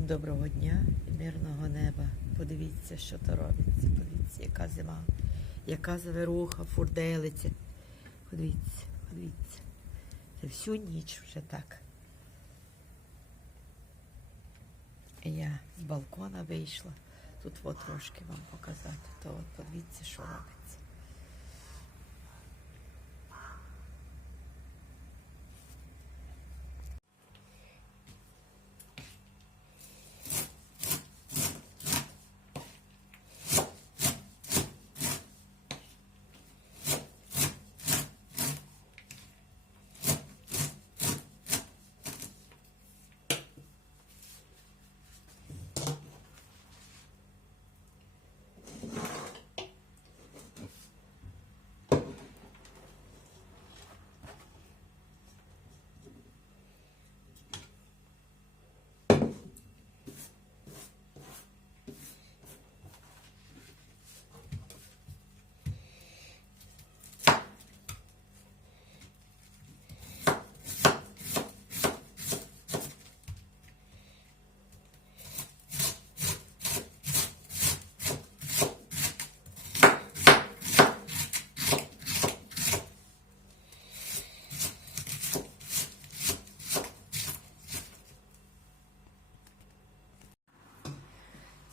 доброго дня і мирного неба. Подивіться, що то робиться. Подивіться, яка зима, яка заверуха, фурделиця. Подивіться, подивіться. Це всю ніч вже так. Я з балкона вийшла. Тут от трошки вам показати. То от подивіться, що робиться.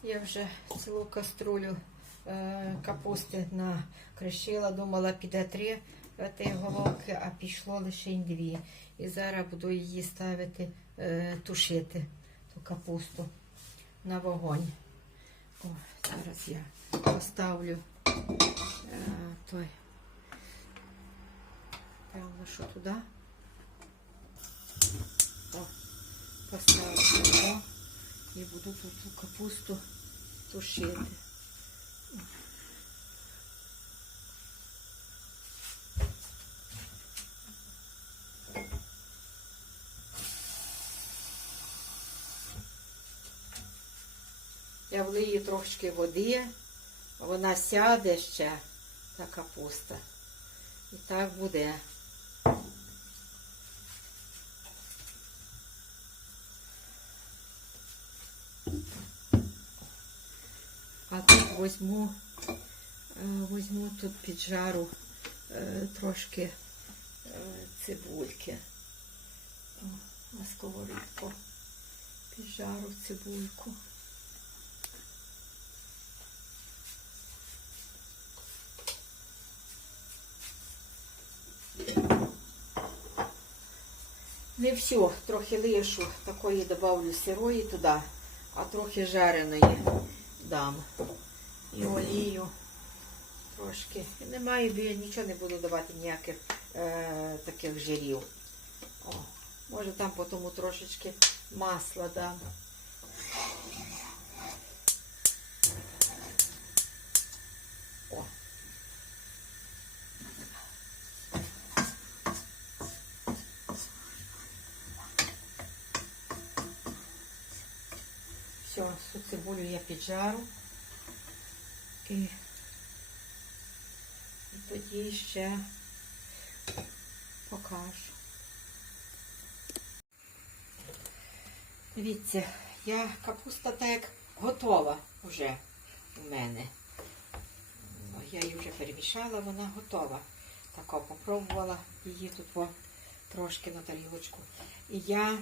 Я вже цілу каструлю е, капусти накришила, думала, піде три головки, а пішло лише дві. І зараз буду її ставити, е, тушити, ту капусту на вогонь. О, зараз я поставлю е, той, певно, що туди. О, поставлю туди і буду тут ту капусту тушити. Я влию трошки води, вона сяде ще, та капуста. І так буде. А тут возьму, е, возьму тут під жару е, трошки е, цибульки. На сковорідку. Під жару цибульку. Не все, трохи лишу, такої добавлю сирої туди, а трохи жареної дам. І олію трошки. Немає, бо я нічого не буду давати ніяких е, таких жирів. О, може там потім трошечки масла дам. О. Все, всю цибулю я піджару. І, і тоді ще покажу. Дивіться, я капуста так готова вже у мене. Ну, Я її вже перемішала, вона готова. Тако попробувала її тут трошки на тарілочку. І я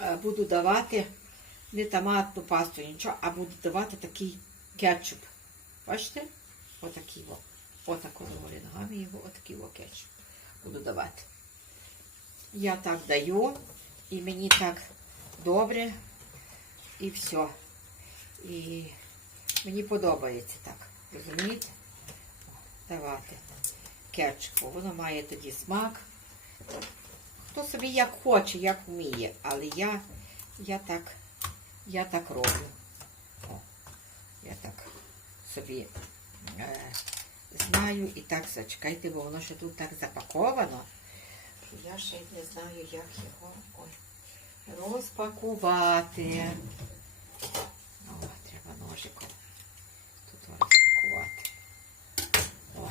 е, буду давати не томатну пасту, нічого, а буду давати такий кетчуп. Бачите? Отакий во. Отако доволі ногами його, отакий кетчуп буду давати. Я так даю, і мені так добре, і все. І мені подобається так. Розумієте? Давати кетчупу. Воно має тоді смак. Хто собі як хоче, як вміє, але я, я так. Я так роблю. О, я так собі е, знаю і так зачекайте, бо воно ще тут так запаковано. Я ще не знаю, як його ой, розпакувати. О, треба ножиком тут розпакувати. О.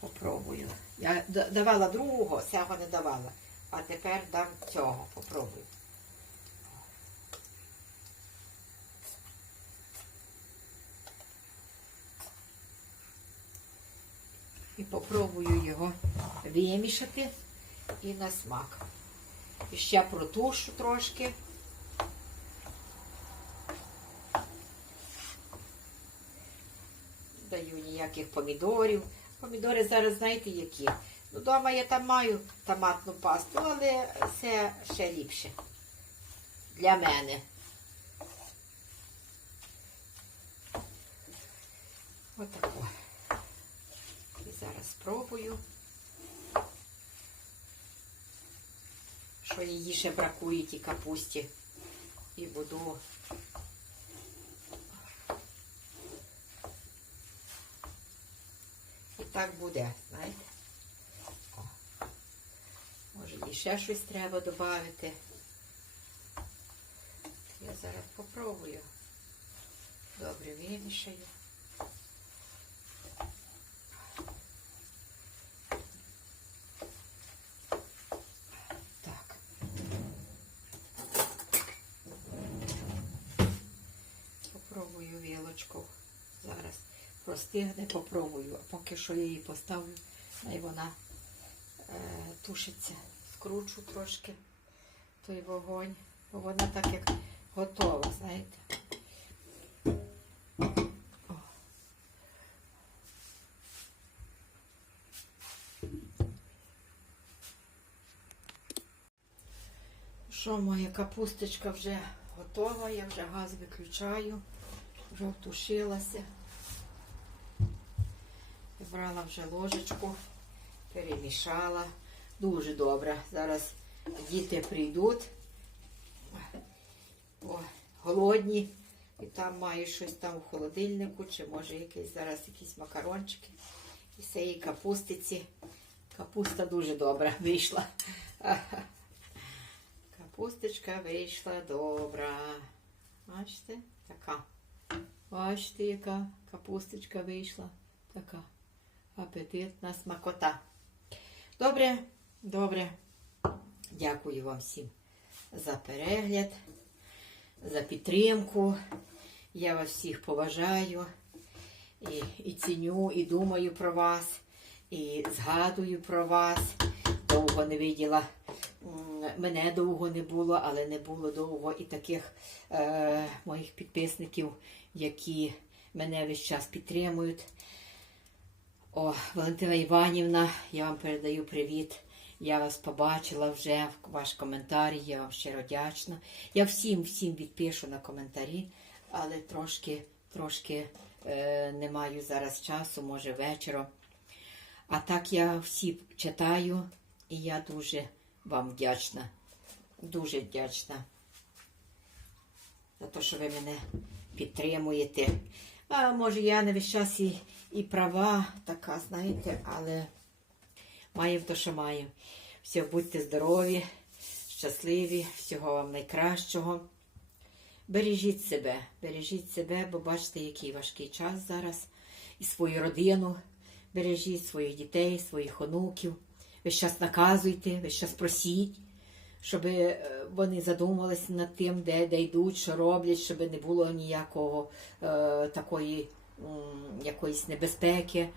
Попробую. Я давала другого, цього не давала. А тепер дам цього, попробую. І попробую його вимішати і на смак. І ще протушу трошки. Даю ніяких помідорів. Помідори зараз знаєте які. Ну, Дома я там маю томатну пасту, але це ще ліпше. Для мене. Отако. Зараз спробую. Що її ще бракує тій капусті. І буду. І так буде, знаєте. Може і ще щось треба додати. Я зараз попробую. Добре вимішаю. Так. Попробую. Зараз простигне, попробую. А поки що я її поставлю, і вона е, тушиться. Скручу трошки той вогонь, бо вона так як готова, знаєте. Що моя капусточка вже готова, я вже газ виключаю, вже втушилася. Брала вже ложечку, перемішала. Дуже добре. Зараз діти прийдуть. О, голодні. І там маю щось там у холодильнику, чи може якийсь зараз якісь макарончики. І цієї капустиці. Капуста дуже добра вийшла. Капусточка вийшла добра. Бачите? Така. Бачите, яка капусточка вийшла. Така апетитна смакота. Добре, добре. Дякую вам всім за перегляд, за підтримку. Я вас всіх поважаю і, і ціню, і думаю про вас, і згадую про вас. Довго не виділа. Мене довго не було, але не було довго і таких е, моїх підписників, які мене весь час підтримують. О, Валентина Іванівна, я вам передаю привіт. Я вас побачила вже ваш коментар, я вам щиро вдячна. Я всім всім відпишу на коментарі, але трошки, трошки е, не маю зараз часу, може вечором. А так я всі читаю, і я дуже вам вдячна. Дуже вдячна за те, що ви мене підтримуєте. А може я не весь час і, і права така, знаєте, але маю то, що маю. Все, будьте здорові, щасливі, всього вам найкращого. Бережіть себе, бережіть себе, бо бачите, який важкий час зараз. І свою родину бережіть, своїх дітей, своїх онуків. Весь час наказуйте, весь час просіть, щоб е, вони задумалися над тим, де, де йдуть, що роблять, щоб не було ніякого е, такої м, якоїсь небезпеки.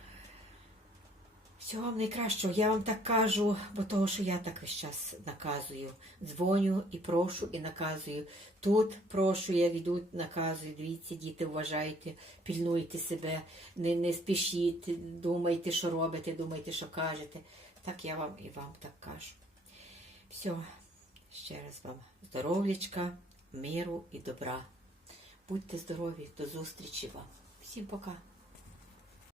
Всього вам найкращого. Я вам так кажу, бо того, що я так весь час наказую. Дзвоню і прошу, і наказую. Тут прошу, я веду, наказую. Дивіться, діти, вважайте, пільнуйте себе, не, не спішіть, думайте, що робите, думайте, що кажете. Так я вам і вам так кажу. Все, ще раз вам здоров'ячка, миру і добра. Будьте здорові, до зустрічі вам. Всім пока.